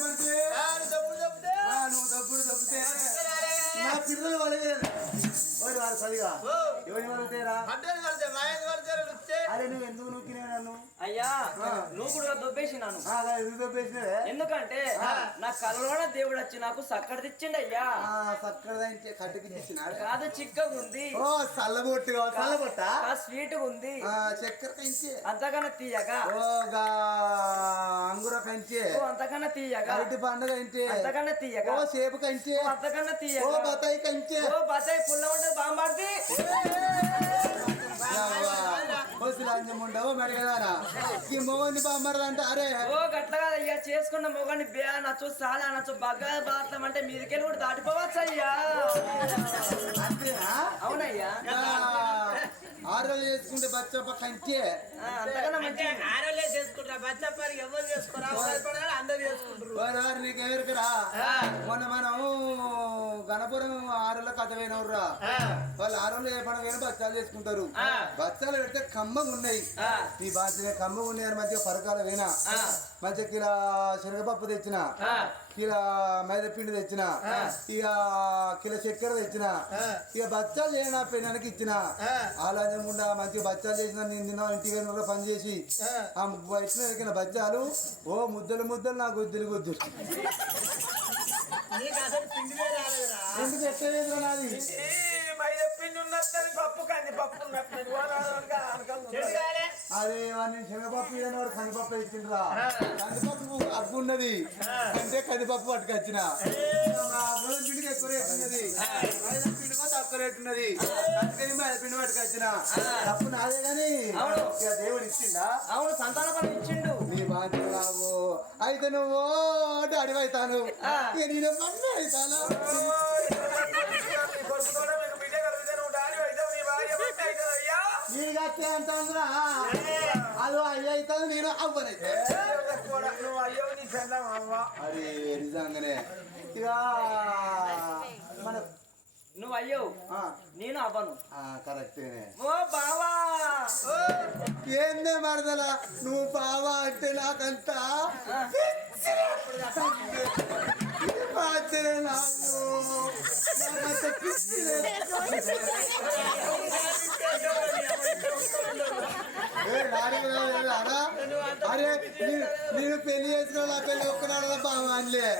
మంచి నువ్వు దప్పుడు దప్పితే నా పిల్లలు పడేది వాడు వాడు సరిగా ఎవరిని పడుతారా అరే నువ్వు ఎందుకు నూకినే నన్ను అయ్యా నువ్వు కూడా దొబ్బేసినాను ఎందుకు దొబ్బేసినవే ఎందుకంటే నా కలలోన దేవుడు వచ్చి నాకు సక్కడ తెచ్చిండు అయ్యా సక్కడదంటే కట్టుకి తెచ్చినాడు కాదు చిక్కగా ఉంది ఓ చల్లబొట్టు చల్లబొట్ట స్వీట్ ఉంది చక్కెర కంచి అంతకన్నా తీయగా ఓగా అంగుర కంచి అంతకన్నా తీయగా అరటి పండుగ కంచి అంతకన్నా తీయగా ఓ సేపు కంచి అంతకన్నా తీయగా ఓ బతాయి కంచి ఓ బతాయి పుల్ల ఉంటుంది బాంబార్ది ఉండవు మెడగదారా ఈ మొగని బామ్మరదంట అరే ఓ గట్లగా అయ్యా చేసుకున్న మొగని బే అనొచ్చు సాల అనొచ్చు బగ్గా బాత్లం అంటే మీదికెళ్ళి కూడా దాటిపోవచ్చు అయ్యా అవునయ్యా ఆరోలు చేసుకుంటే బచ్చప్ప కంటే అంతకన్నా మంచి ఆరోలే చేసుకుంటారా బచ్చప్పని ఎవరు చేసుకోరా అందరు చేసుకుంటారు నీకెవరికరా మొన్న మనం గణపురం ఆరోల కథ పోయినవురా వాళ్ళు ఆరోలు ఏ పండుగ బచ్చాలు చేసుకుంటారు బచ్చాలు పెడితే కమ్మగా ఉన్నాయి ఈ బాధ్యత కమ్మగా ఉన్నాయి మంచిగా పరకాల వేనా మంచిగా కిలో శనగపప్పు తెచ్చిన కిలో మైదాపిండి తెచ్చిన ఇక కిలో చక్కెర తెచ్చిన ఇక బచ్చాలు చేయనా పెళ్ళకి ఇచ్చిన ఆలోచనకుండా మంచిగా బచ్చాలు చేసిన నేను నిన్న ఇంటికి కూడా పని చేసి ఆ ఇచ్చిన బచ్చాలు ఓ ముద్దలు ముద్దలు నా గుద్దులు గుద్దులు ఎందుకు ఎట్టలేదు నాది అదే వాడిని శనగపప్పు వాడు కందిపప్పు ఇచ్చిండ్రా కందిపప్పు అప్పు ఉన్నది అంటే కందిపప్పు పట్టుకొచ్చిన పిండికి ఎక్కువ రేటు ఉన్నది పిండి తక్కువ రేటు ఉన్నది అందుకని పిండి పట్టుకొచ్చిన తప్పు నాదే గాని దేవుడు ఇచ్చిండా అవును సంతాన పని ఇచ్చిండు నీ బాధ్యత అయితే నువ్వు అడివైతాను నేను పన్ను అవుతాను నీకత్తే అంత ఉందిరా అది అయ్యి అవుతుంది నేను అవ్వనైతే అది నిజంగానే ఇక మన నువ్వు అయ్యో నేను అవ్వను కరెక్టేనే ఓ బావా ఏందే మరదలా నువ్వు బావా అంటే నాకంతా అరే నేను పెళ్లి చేసిన నా పెళ్లి ఒక్కనాడు బావ అనలే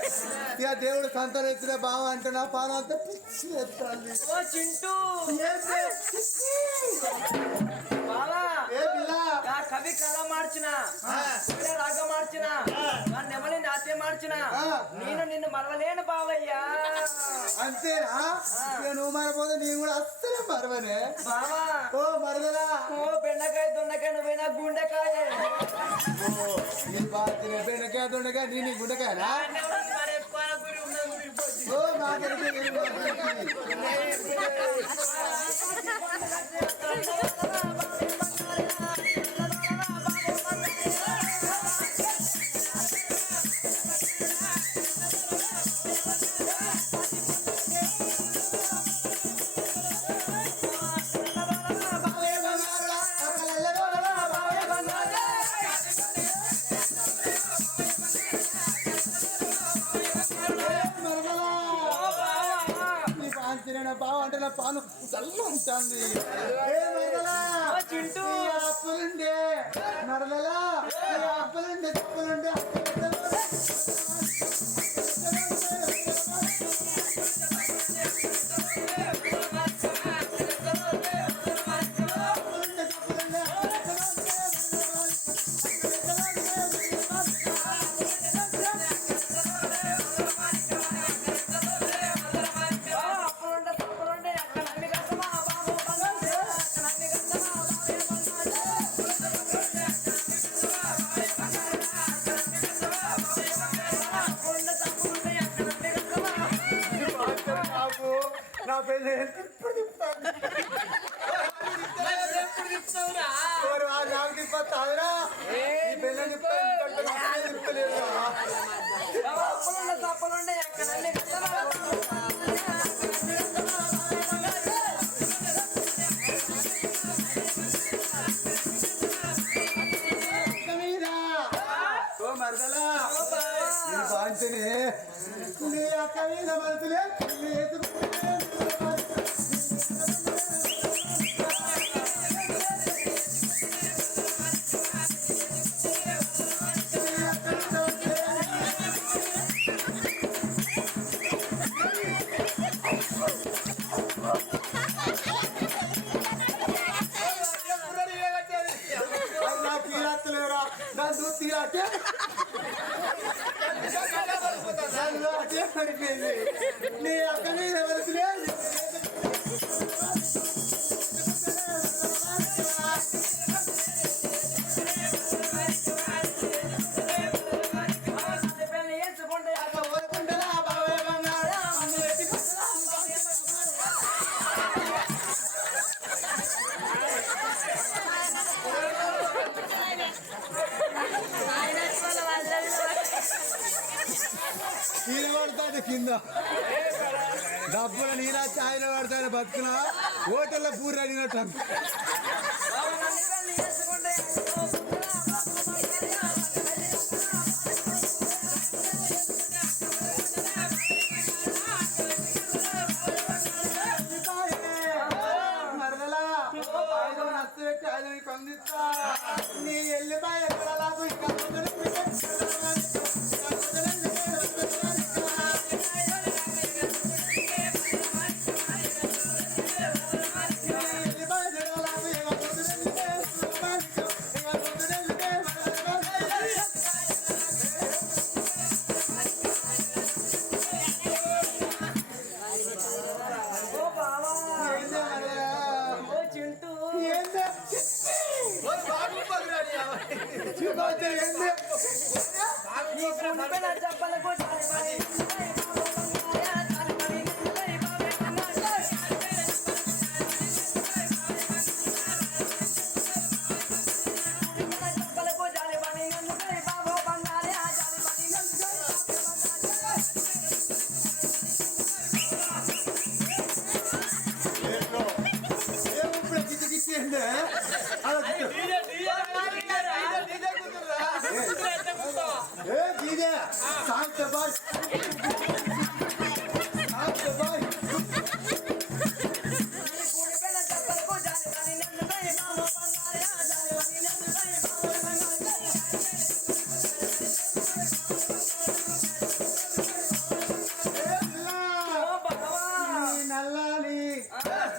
ఇక దేవుడు సంతానం ఇచ్చిన బావ అంటే నా పానం అంతా పిచ్చి ఎత్తాలి చింటూ కవి కళ మార్చిన రాగ మార్చిన నెమలి నాట్యం మార్చిన నేను నిన్ను మరవలేను బావయ్యా అంతేనా నువ్వు మరపోతే నేను కూడా అస్సలే మరవనే బావా ఓ మరదలా ఓ బెండకాయ దొండకాయ నువ్వేనా గుండెకాయ నీ బాధ్యత బెండకాయ దొండకాయ నీ గుండెకాయనా ఓ బావ అంటే నా పాలు చల్ల ఉంటుంది అప్పులుండే నడలలా అప్పులుండే తప్పులుండే నా పెళ్ళి నాకు తిప్పతాదురా ఈ పెళ్ళి తిప్పలేదు తప్పలుండే మరదలా బాంచని తీరాత్తలేరా దాని దూరం తీరాటే అటే పడిపోయింది నీ అక్కడే ఎవరికి లేదు ఈయన పడతాడు కింద డబ్బుల నీరా ఛాయన పడతాడు బతుకున హోటల్లో పూరి అడిగినట్టు మరదలా ఐదు నచ్చ పెట్టి ఐదు కొందిస్తా నీ ఎల్లిపాయ ఎక్కడలాగు ఇంకా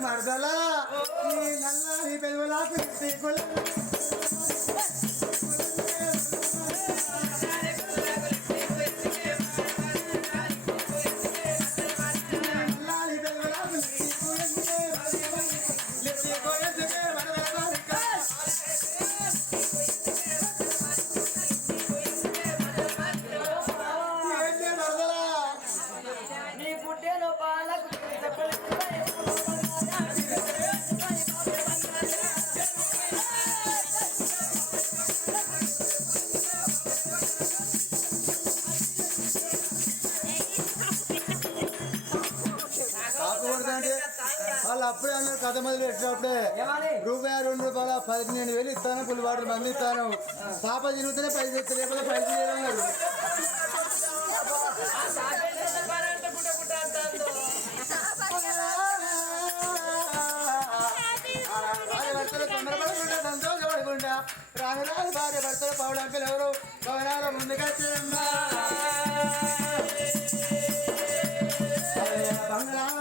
మరదలా నీ నల్లని పెదవులా పెట్టి వాళ్ళు అప్పుడే అన్నారు కథ మొదలు పెట్టినప్పుడే రూపాయి ₹2 15,000 ఇస్తాను పులి వాటర్ మంది ఇస్తాను పాప తిరుగుతూనే పైసలు ఇస్తే లేకపోతే పైసలు లేదన్నారు భర్తలు తొందరపడకుండా సంతోషపడకుండా రాను రాను భార్య భర్తలు పౌడంకలు ఎవరు భవనాల ముందుగా బంగాళ